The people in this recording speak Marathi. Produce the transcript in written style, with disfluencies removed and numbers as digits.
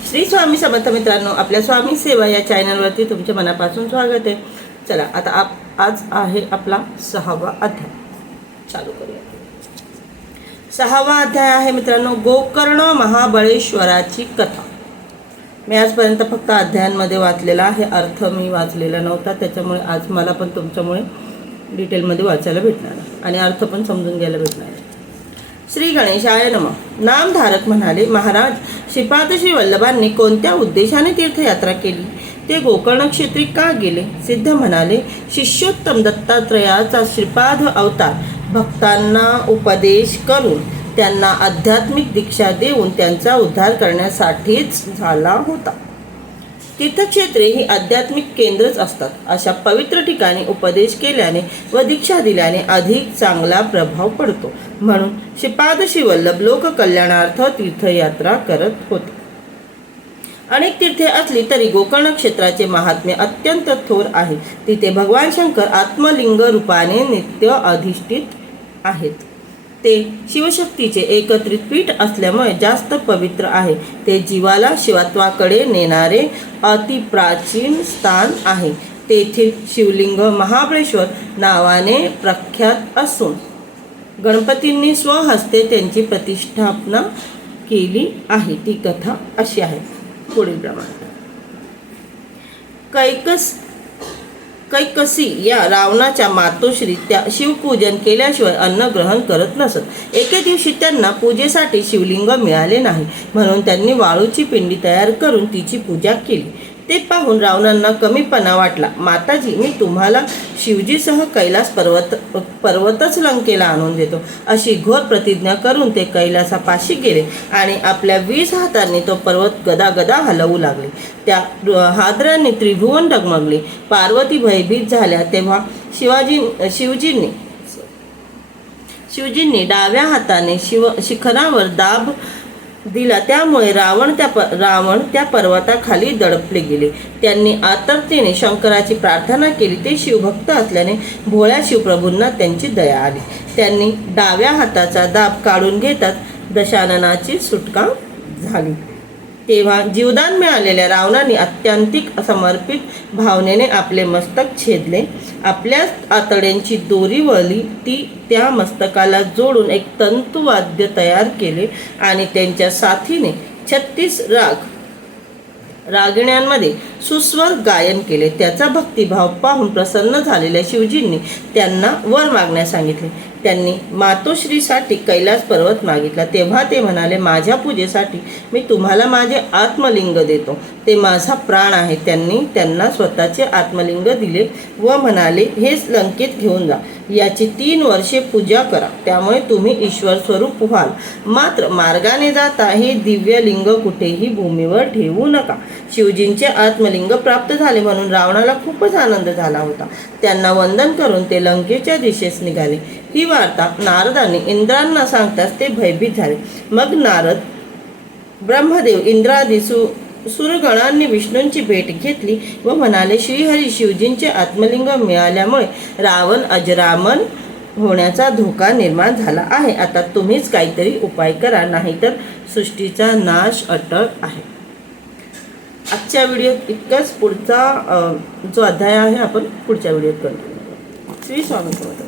श्री स्वामी समर्थ मित्रांनो, आपल्या स्वामी सेवा या चॅनलवरती तुमचे मनापासून स्वागत आहे। चला आता आज आहे आपला 6वा अध्याय, चालू करूया। 6वा अध्याय आहे मित्रांनो, गोकर्ण महाबळेश्वराची कथा। मी आजपर्यंत फक्त अध्यायांमध्ये वाचलेला आहे, अर्थ मी वाचलेला नव्हता, त्याच्यामुळे आज मला पण तुमच्यामुळे डिटेलमध्ये वाचायला भेटणार आणि अर्थ पण समजून घ्यायला भेटणार। श्री गणेशाय नमः। नामधारक म्हणाले, महाराज, श्रीपाद श्री वल्लभांनी कोणत्या उद्देशाने तीर्थयात्रा केली, ते गोकर्ण क्षेत्री का गेले? सिद्ध म्हणाले, शिष्योत्तम दत्तात्रयाचा श्रीपाद अवतार भक्तांना उपदेश करून त्यांना आध्यात्मिक दीक्षा देऊन त्यांचा उद्धार करण्यासाठीच झाला होता। तीर्थक्षेत्रे ही आध्यात्मिक केंद्रच असतात। अशा पवित्र ठिकाणी उपदेश केल्याने व दीक्षा दिल्याने अधिक चांगला प्रभाव पडतो, म्हणून श्रीपाद श्री वल्लभ लोककल्याणार्थ तीर्थयात्रा करत होते। अनेक तीर्थे असली तरी गोकर्ण क्षेत्राचे महात्म्य अत्यंत थोर आहे। तिथे भगवान शंकर आत्मलिंग रूपाने नित्य अधिष्ठित आहेत। ते शिवशक्तीचे एकत्रित पीठ असल्यामुळे जास्त पवित्र आहे। ते जीवाला शिवत्वाकडे नेणारे अतिप्राचीन स्थान आहे। तेथील शिवलिंग महाबळेश्वर नावाने प्रख्यात असून गणपतींनी स्वहस्ते त्यांची प्रतिष्ठापना केली आहे। ती कथा अशी आहे पुढील प्रमाणे। कैकसी या रावणाच्या मातोश्री त्या शिवपूजन केल्याशिवाय अन्न ग्रहण करत नसत। एके दिवशी त्यांना पूजेसाठी शिवलिंग मिळाले नाही, म्हणून त्यांनी वाळूची पिंडी तयार करून तिची पूजा केली। ते पाहून रावणांना कमीपणा वाटला। माताजी, मी तुम्हाला शिवजीसह कैलास पर्वतच लंकेला आणून देतो, अशी घोर प्रतिज्ञा करून ते कैलासापाशी गेले आणि आपल्या 20 हातांनी तो पर्वत गदागदा हलवू लागले। त्या हादऱ्यांनी त्रिभुवन डगमगले। पार्वती भयभीत झाल्या तेव्हा शिवजींनी डाव्या हाताने शिखरावर दाब दिला, त्यामुळे रावण त्या पर्वताखाली दडपले गेले। त्यांनी आतुरतेने शंकराची प्रार्थना केली। ते शिवभक्त असल्याने भोळ्या शिवप्रभूंना त्यांची दया आली। त्यांनी डाव्या हाताचा दाब काढून घेताच दशाननाची सुटका झाली। तेव्हा जीवदान मिळालेल्या रावणाने अत्यंतिक समर्पित भावनेने आपले मस्तक छेदले। आपल्या आतड्यांची दोरी वळली, ती त्या मस्तकाला जोडून एक तंतुवाद्य तयार केले आणि त्यांच्या साथीने 36 रागिण्यांमध्ये सुस्वर गायन केले। त्याचा भक्तिभाव पाहून प्रसन्न झालेल्या शिवजींनी त्यांना वर मागण्यास सांगितले। त्यांनी मातोश्रीसाठी कैलास पर्वत मागितला। तेव्हा ते म्हणाले, माझ्या पूजेसाठी मी तुम्हाला माझे आत्मलिंग देतो, ते माझा प्राण आहे। त्यांनी त्यांना स्वतःचे आत्मलिंग दिले व म्हणाले, हेच लंकेत घेऊन जा, याची 3 वर्षे पूजा करा, त्यामुळे तुम्ही ईश्वर स्वरूप व्हाल। मात्र मार्गाने जाता हे दिव्य लिंग कुठेही भूमीवर ठेवू नका। शिवजींचे आत्मलिंग प्राप्त झाले म्हणून रावणाला खूपच आनंद झाला होता। त्यांना वंदन करून ते लंकेच्या दिशेस निघाले। ही वार्ता नारदाने इंद्रांना सांगताच ते भयभीत झाले। मग नारद, ब्रह्मदेव, इंद्रादी सुरगणांनी विष्णूंची भेट घेतली व म्हणाले, श्रीहरी, शिवजींचे आत्मलिंग मिळाल्यामुळे रावण अजरामर होण्याचा धोका निर्माण झाला आहे। आता तुम्हीच काहीतरी उपाय करा, नाहीतर सृष्टीचा नाश अटळ आहे। आजच्या व्हिडिओत इतकंच। पुढचा जो अध्याय आहे आपण पुढच्या व्हिडिओत करू। श्री स्वामी समर्थ।